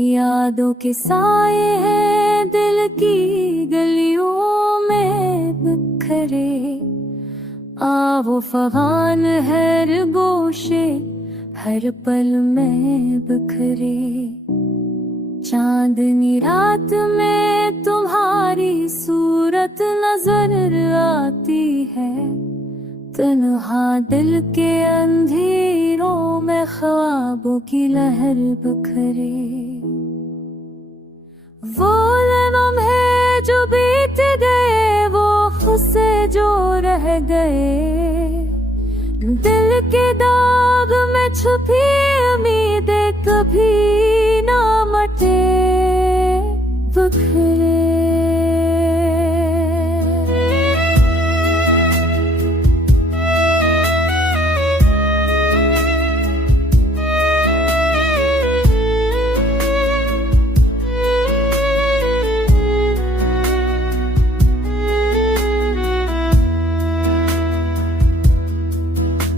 यादों के साए हैं दिल की गलियों में बिखरे। वो फगान हर गोशे हर पल में बिखरे। चांदनी रात में तुम्हारी सूरत नजर आती है। तन्हा दिल के अंधेरों में ख्वाबों की लहर बिखरे। वो लम्हे जो बीत गए वो खुसे जो रह गए। दिल के दाग में छुपी उम्मीदें कभी ना मटे बिखरे।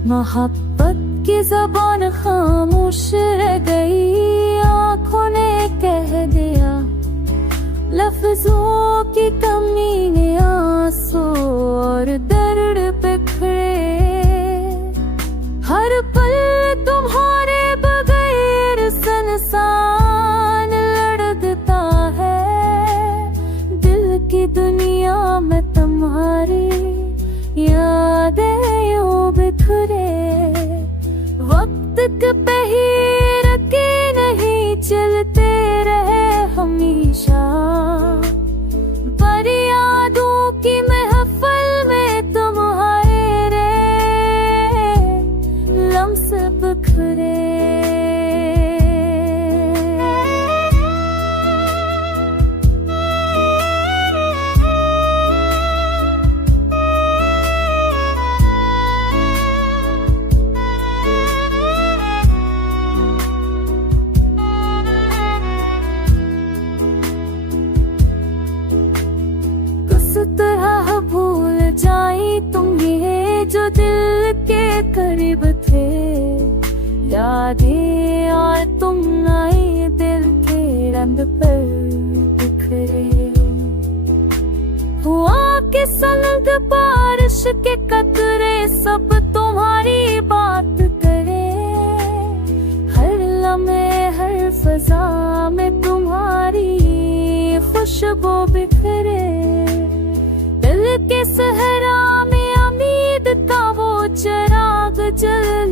मोहब्बत की ज़बान खामोश रह गई। आँखों ने कह दिया लफ्जों की कमी ने आंसू और दर्द बिखरे। हर पल तुम्हारे बगैर संसान लड़ता है। दिल की दुनिया में तुम्हारी यादें यूं बिखरे। वक्त के पहिए रखे नहीं चलते रहे हमेशा। पर यादों की महफिल में तुम्हारे लम्स बिखरे। तरह भूल जाई तुम ये जो दिल के करीब थे। यादें और तुम नए दिल के रंग पर बिखरे। हुआ कि सनद बारिश के कतरे सब तुम्हारी बात करे। हर लम्हे हर फजा में तुम्हारी खुशबू बिखरे। दिल के सहरा में उम्मीद का वो चिराग जल